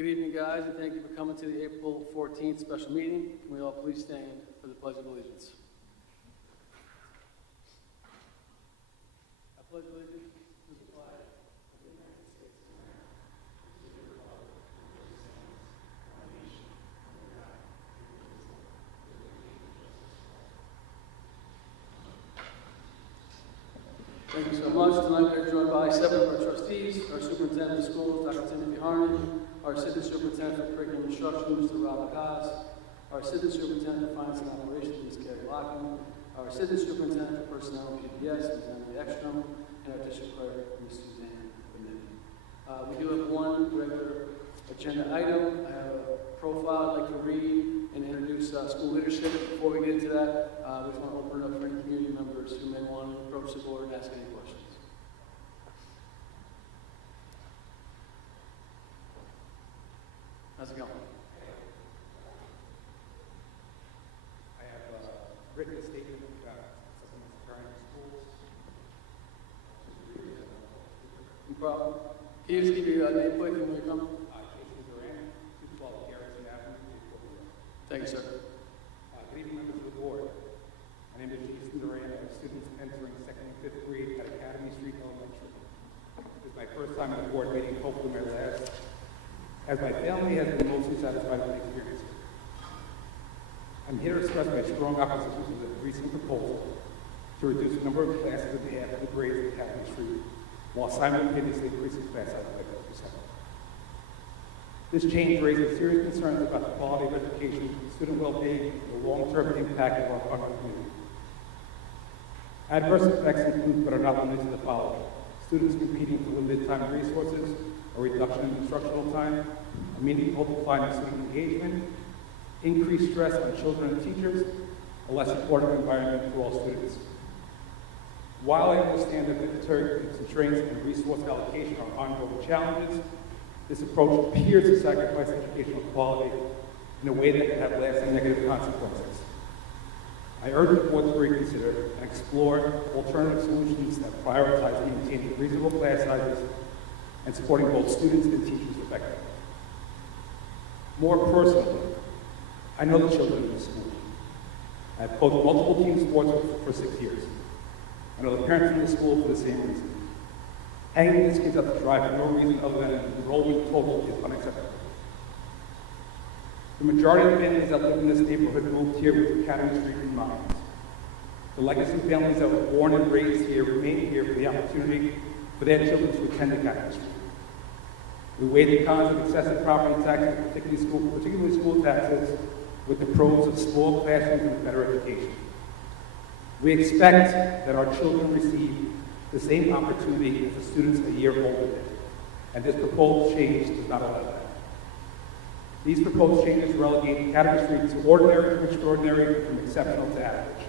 Good evening, guys, and thank you for coming to the April 14th special meeting. Can we all please stand for the Pledge of Allegiance? I pledge allegiance to the flag of the United States of America, to the republic for which it stands, one nation, under God, indivisible, with liberty and justice for all. Thank you so much. Tonight we are joined by 7 of our trustees, our superintendent of schools, Dr. Timothy Harney, our assistant superintendent for curriculum instruction, Mr. Robert Haas, our assistant superintendent for finance and operations, Ms. Carrie Lockman, our assistant superintendent for personnel and PBS, Ms. Emily Ekstrom, and our district clerk, Ms. Suzanne Benedict. We do have one regular agenda item. I have a profile I'd like to read and introduce school leadership. Before we get into that, we just want to open it up for any community members who may want to approach the board and ask any questions. How's it going? I have written a statement about something that's occurring in schools. No problem. Can you just give your name quick and where you're coming? Jason Duran, 212 Garrison Avenue, Thank you, sir. Good evening, members of the board. My name is Jason Duran. I have students entering 2nd and 5th grade at Academy Street Elementary. This is my first time at a board meeting, hopefully my last, as my family has been mostly satisfied with the experience. I'm here to express my strong opposition to the recent proposal to reduce the number of classes in half of the grades at Academy Street, while simultaneously increasing class size by 50%. This change raises serious concerns about the quality of education, student well-being, and the long-term impact of our community. Adverse effects include, but are not limited to, the following: students competing for limited time resources, a reduction in instructional time, a meaningful decline in student engagement, increased stress on children and teachers, a less supportive environment for all students. While I understand that budgetary constraints and resource allocation are ongoing challenges, this approach appears to sacrifice educational quality in a way that can have lasting negative consequences. I urge the board to reconsider and explore alternative solutions that prioritize maintaining reasonable class sizes and supporting both students and teachers effectively. More personally, I know the children in the school. I have coached multiple team sports for 6 years. I know the parents in the school for the same reason. Hanging these kids up to dry for no reason other than an enrollment total is unacceptable. The majority of families that live in this neighborhood moved here with Academy Street in mind. The legacy families that were born and raised here remain here for the opportunity for their children to attend Academy Street. We weigh the cons of excessive property taxes, particularly school taxes, with the pros of small classrooms and better education. We expect that our children receive the same opportunity as the students a year older than, and this proposed change does not allow that. These proposed changes relegate Academy Street to ordinary from extraordinary and from exceptional to average.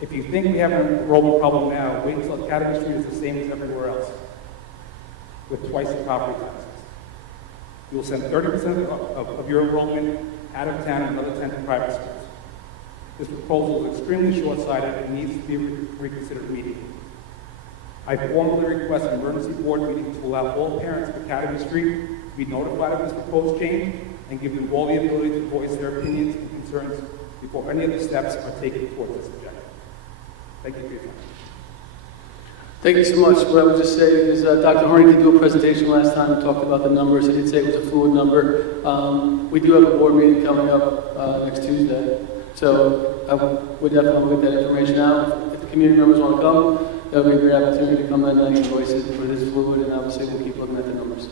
If you think we have an enrollment problem now, wait until Academy Street is the same as everywhere else, with twice the property taxes. You will send 30% of your enrollment out of town and another 10 to private schools. This proposal is extremely short-sighted and needs to be reconsidered immediately. I formally request an emergency board meeting to allow all parents of Academy Street to be notified of this proposed change and give them all the ability to voice their opinions and concerns before any other steps are taken towards this objective. Thank you for your time. Thank you so much. What I would just say is Dr. Harney did do a presentation last time and talked about the numbers. He did say it was a fluid number. We do have a board meeting coming up next Tuesday, so I would definitely get that information out. If the community members want to come, that would be a great opportunity to come that night and voice it, but it is fluid, and obviously we'll keep looking at the numbers.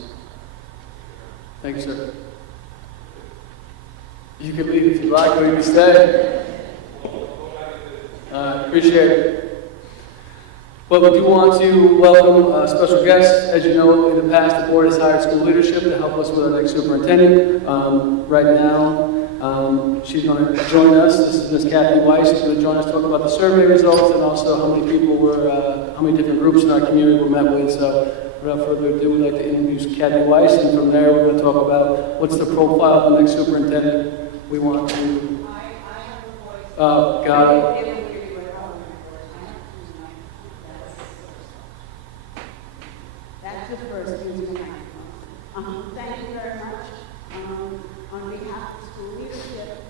Thank you, sir. You can leave if you like, or you can stay. Appreciate it. But we do want to welcome special guests. As you know, in the past, the board has hired school leadership to help us with our next superintendent. Right now, she's going to join us. This is Ms. Kathy Weiss. She's going to join us to talk about the survey results and also how many people were, how many different groups in our community were met with. So without further ado, we'd like to introduce Kathy Weiss, and from there, we're going to talk about what's the profile of the next superintendent we want to. I have a voice. Oh, got it. That's just for excuse me. Thank you very much. On behalf of school leadership,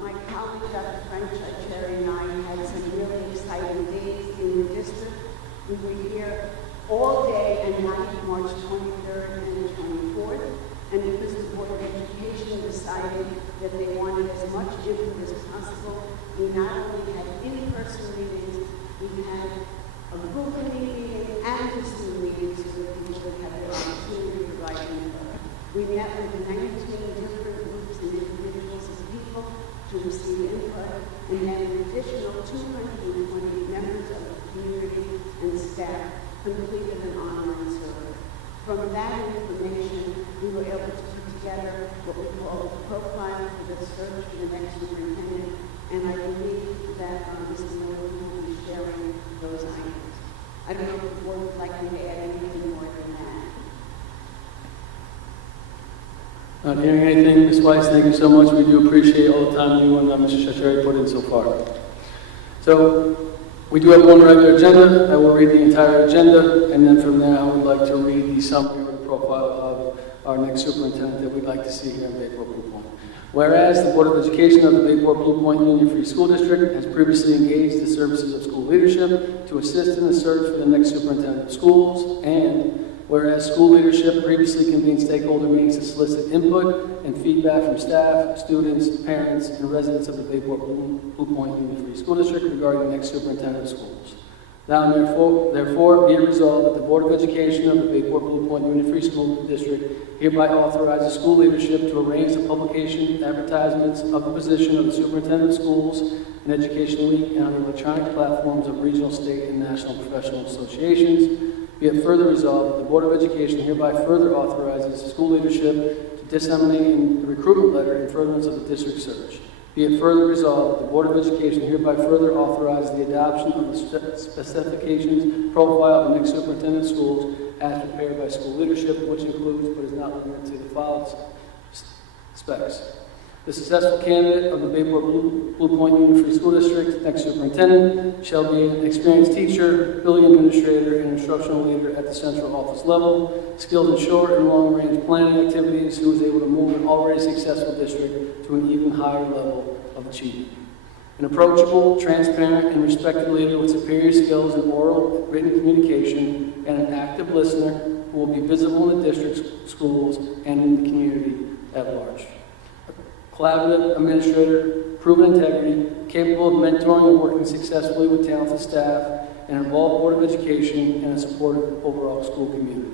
my colleague, Dr. French, Cherry, and I had some really exciting days in the district. We were here all day and night, March 23rd and 24th, and because the Board of Education decided that they wanted as much input as possible, we not only had in-person meetings, we had a group meeting and a student meeting so that people would have the opportunity to provide input. We met with 19 different groups and individuals and people to receive input, and then an additional 220 members of the community and staff completed an online survey. From that information, we were able to put together what we call a profile for the search for the next superintendent, and I believe that Mrs. Miller will be sharing those items. I don't know if the board would like me to add anything more than that. Not hearing anything, Ms. Weiss, thank you so much. We do appreciate all the time you and Mr. Shacheri put in so far. So, we do have one regular agenda. I will read the entire agenda, and then from there I would like to read the summary or the profile of our next superintendent that we'd like to see here in Bayport Blue Point. Whereas the Board of Education of the Bayport Blue Point Union Free School District has previously engaged the services of school leadership to assist in the search for the next superintendent of schools, and whereas school leadership previously convened stakeholder meetings to solicit input and feedback from staff, students, parents, and residents of the Bayport Blue Point Union Free School District regarding the next superintendent of schools. Now, therefore, be it resolved that the Board of Education of the Bayport Blue Point Union Free School District hereby authorizes school leadership to arrange the publication advertisements of the position of the superintendent of schools in Education Week and on the electronic platforms of regional, state, and national professional associations. Be it further resolved that the Board of Education hereby further authorizes school leadership to disseminate the recruitment letter in furtherance of the district search. Be it further resolved that the Board of Education hereby further authorizes the adoption of the specifications profile of the next superintendent of schools as prepared by school leadership, which includes but is not limited to the following specs. The successful candidate of the Bayport Blue Point Union Free School District next superintendent shall be an experienced teacher, building administrator, and instructional leader at the central office level, skilled in short and long-range planning activities, who is able to move an already successful district to an even higher level of achievement. An approachable, transparent, and respected leader with superior skills in oral, written communication, and an active listener who will be visible in the district, schools, and in the community at large. Collaborative administrator, proven integrity, capable of mentoring and working successfully with talented staff, an involved Board of Education, and a supportive overall school community.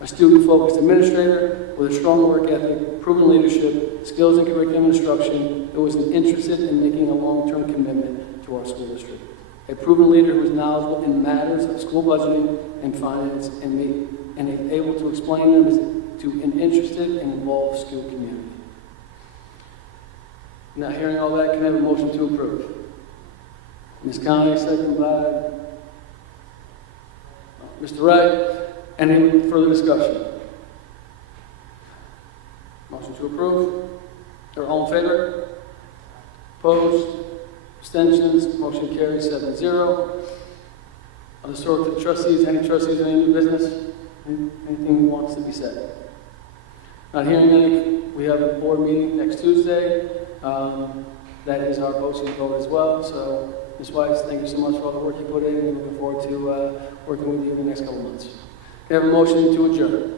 A student-focused administrator with a strong work ethic, proven leadership, skills in curriculum instruction, who is interested in making a long-term commitment to our school district. A proven leader who is knowledgeable in matters of school budgeting and finance and is able to explain them to an interested and involved school community. Now, hearing all that, can I have a motion to approve? Ms. Conley, second by Mr. Wright. Any further discussion? Motion to approve. Are all in favor? Opposed? Abstentions? Motion carries 7-0. I'll just throw it to the trustees. Any trustees, any new business? Anything wants to be said? Not hearing any, we have a board meeting next Tuesday. That is our voting vote as well. So, Ms. Weiss, thank you so much for all the work you put in, and looking forward to working with you in the next couple months. Can I have a motion to adjourn?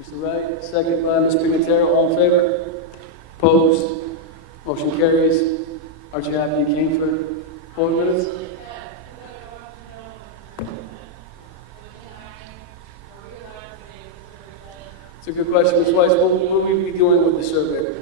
Mr. Wright, second by Ms. Pignataro. All in favor? Opposed? Motion carries. Aren't you happy you came for 4 minutes? It's a good question, Ms. Weiss. What will we be doing with the survey?